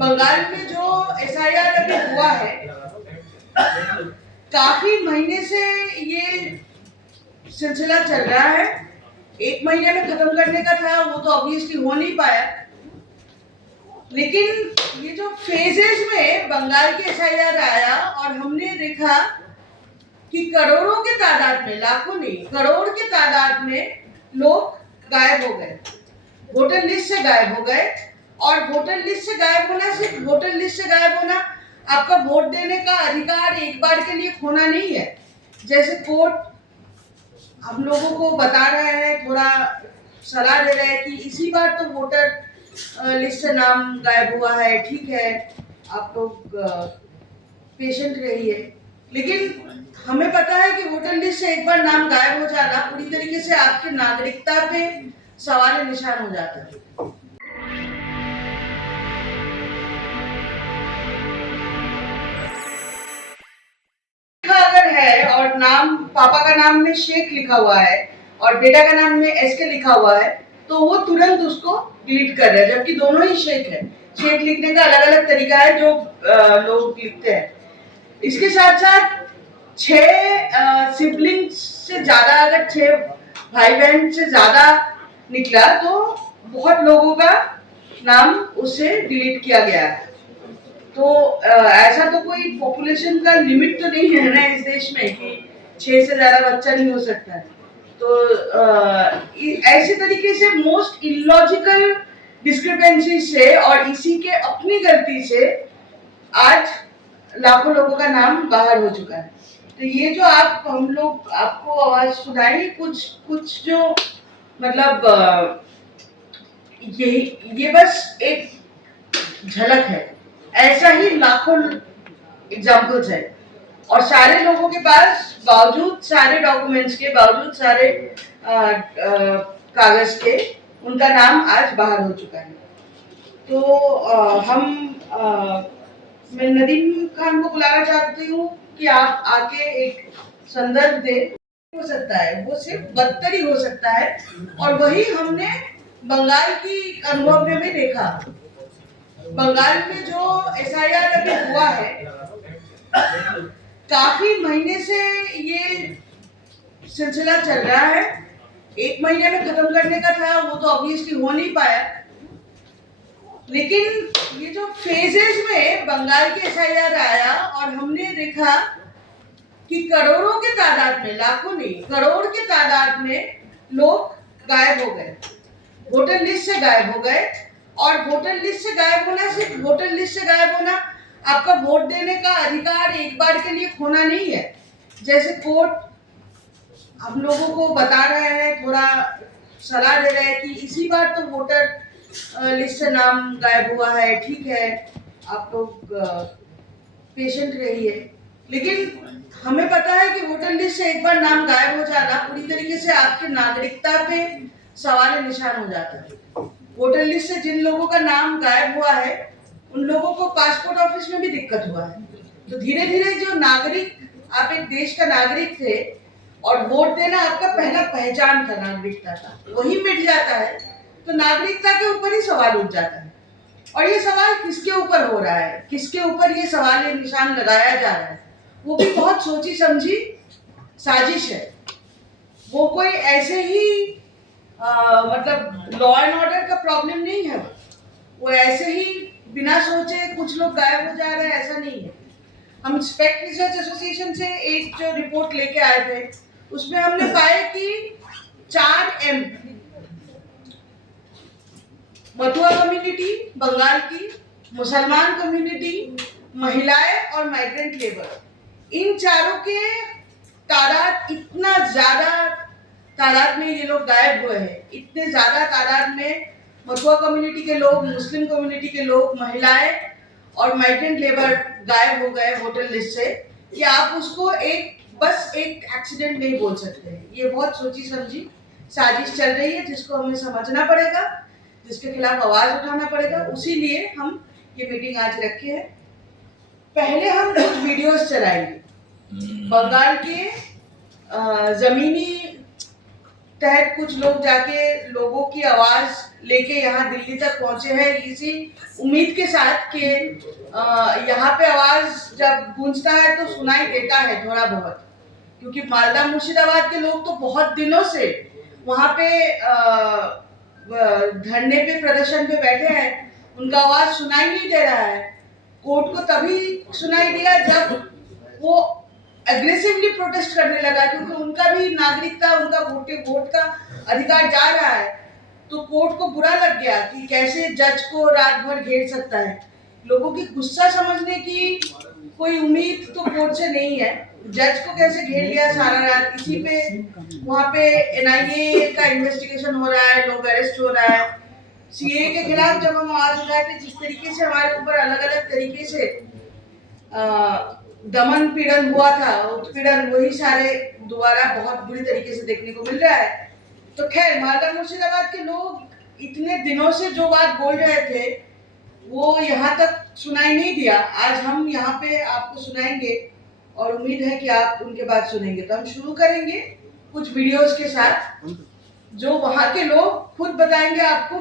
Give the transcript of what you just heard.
बंगाल में जो एसआईआर अभी हुआ है, काफी महीने से ये सिलसिला चल रहा है। एक महीने में खत्म करने का था, वो तो ऑब्वियसली हो नहीं पाया। लेकिन ये जो फेजेस में बंगाल के एसआईआर आया और हमने देखा कि करोड़ों के तादाद में, लाखों नहीं करोड़ के तादाद में लोग गायब हो गए, वोटर लिस्ट से गायब हो गए। और वोटर लिस्ट से गायब होना, सिर्फ वोटर लिस्ट से गायब होना, आपका वोट देने का अधिकार एक बार के लिए खोना नहीं है। जैसे कोर्ट हम लोगों को बता रहे हैं, थोड़ा सलाह दे रहे हैं कि इसी बार तो वोटर लिस्ट से नाम गायब हुआ है, ठीक है, आप लोग पेशेंट रहिए। लेकिन हमें पता है कि वोटर लिस्ट से एक बार नाम गायब हो जाना पूरी तरीके से आपकी नागरिकता पे सवाल निशान हो जाता है। अगर है और नाम, पापा का नाम में शेख लिखा हुआ है और बेटा का नाम में एसके लिखा हुआ है, तो वो तुरंत उसको डिलीट कर रहे हैं, जबकि दोनों ही शेख है। शेख लिखने का अलग अलग तरीका है जो लोग लिखते हैं। इसके साथ साथ 6 सिबलिंग्स से ज्यादा, अगर 6 भाई बहन से ज्यादा निकला तो बहुत लोगों का नाम उससे डिलीट किया गया है। तो ऐसा तो कोई पॉपुलेशन का लिमिट तो नहीं है ना इस देश में कि 6 से ज्यादा बच्चा नहीं हो सकता है। तो ऐसे तरीके से मोस्ट इलॉजिकल डिस्क्रिपेंसी से और इसी के अपनी गलती से आज लाखों लोगों का नाम बाहर हो चुका है। तो ये जो हम लोग आपको आवाज सुनाई, कुछ जो मतलब ये बस एक झलक है। ऐसा ही लाखों एग्जाम्पल्स है और सारे लोगों के पास, बावजूद सारे डॉक्यूमेंट्स के, बावजूद सारे कागज के, उनका नाम आज बाहर हो चुका है। तो मैं नदीम खान को बुलाना चाहती हूँ कि आप आके एक संदर्भ दे। हो सकता है वो सिर्फ बदतर ही हो सकता है, और वही हमने बंगाल की अनुभव में भी देखा। बंगाल में जो एसआईआर अभी हुआ है, काफी महीने से ये सिलसिला चल रहा है। एक महीने में खत्म करने का था, वो तो ऑब्वियसली हो नहीं पाया। लेकिन ये जो फेजेस में बंगाल के एसआईआर आया और हमने देखा कि करोड़ों के तादाद में, लाखों नहीं करोड़ के तादाद में लोग गायब हो गए, वोटर लिस्ट से गायब हो गए। और वोटर लिस्ट से गायब होना, सिर्फ वोटर लिस्ट से गायब होना, आपका वोट देने का अधिकार एक बार के लिए खोना नहीं है। जैसे कोर्ट हम लोगों को बता रहे हैं, थोड़ा सलाह दे रहे हैं कि इसी बार तो वोटर लिस्ट से नाम गायब हुआ है, ठीक है, आप लोग पेशेंट रहिए। लेकिन हमें पता है कि वोटर लिस्ट से एक बार नाम गायब हो जाना पूरी तरीके से आपकी नागरिकता पे सवाल निशान हो जाता है। वोटर लिस्ट से जिन लोगों का नाम गायब हुआ है, उन लोगों को पासपोर्ट ऑफिस में भी दिक्कत हुआ है। तो धीरे धीरे जो नागरिक, आप एक देश का नागरिक थे और वोट देना आपका पहला पहचान था, नागरिकता था, वही मिट जाता है तो नागरिकता के ऊपर ही सवाल उठ जाता है। और ये सवाल किसके ऊपर हो रहा है, किसके ऊपर ये सवाल, ये निशान लगाया जा रहा है, वो भी बहुत सोची समझी साजिश है। वो कोई ऐसे ही मतलब लॉ एंड ऑर्डर का प्रॉब्लम नहीं है, वो ऐसे ही बिना सोचे कुछ लोग गायब हो जा रहे हैं, ऐसा नहीं है। हम स्पेक्ट रिसर्च एसोसिएशन से एक जो रिपोर्ट लेके आए थे, उसमें हमने पाया कि 4M, मथुआ कम्युनिटी बंगाल की, मुसलमान कम्युनिटी, महिलाएं और माइग्रेंट लेबर, इन चारों के तादाद, इतना ज्यादा तादाद में ये लोग गायब हुए हैं। इतने ज्यादा तादाद में मथुआ कम्युनिटी के लोग, मुस्लिम कम्युनिटी के लोग, महिलाएं और माइग्रेंट लेबर गायब हो गए वोटर लिस्ट से, कि आप उसको बस एक एक्सीडेंट नहीं बोल सकते। ये बहुत सोची समझी साजिश चल रही है, जिसको हमें समझना पड़ेगा, जिसके खिलाफ आवाज उठाना पड़ेगा। उसी लिए हम ये मीटिंग आज रखे हैं। पहले हम कुछ वीडियोस चलाएंगे बंगाल के जमीनी तहत कुछ लोग जाके लोगों की आवाज लेके यहाँ दिल्ली तक पहुंचे हैं, इसी उम्मीद के साथ कि यहाँ पे आवाज जब गूंजता है तो सुनाई देता है थोड़ा बहुत, क्योंकि मालदा मुर्शिदाबाद के लोग तो बहुत दिनों से वहाँ पे धरने पे प्रदर्शन पे बैठे हैं, उनका आवाज सुनाई नहीं दे रहा है। कोर्ट को तभी सुनाई दिया जब वो एग्रेसिवली प्रोटेस्ट करने लगा, क्योंकि उनका भी नागरिकता, उनका वोट का अधिकार जा रहा है। तो कोर्ट को बुरा लग गया कि कैसे जज को रात भर घेर सकता है। लोगों की गुस्सा समझने की कोई उम्मीद तो कोर्ट से नहीं है। जज को कैसे घेर लिया सारा रात, इसी पे वहाँ पे एनआईए का इन्वेस्टिगेशन हो रहा है, लोग अरेस्ट हो रहा है। सीए के खिलाफ जब हम आवाज उठाए थे, जिस तरीके से हमारे ऊपर अलग अलग तरीके से दमन पीड़न हुआ था, उत्पीड़न, वही सारे दोबारा बहुत बुरी तरीके से देखने को मिल रहा है। तो खैर, मालदा मुर्शिदाबाद के लोग इतने दिनों से जो बात बोल रहे थे वो यहाँ तक सुनाई नहीं दिया। आज हम यहाँ पे आपको सुनाएंगे और उम्मीद है कि आप उनके बात सुनेंगे। तो हम शुरू करेंगे कुछ वीडियोस के साथ जो वहाँ के लोग खुद बताएंगे आपको।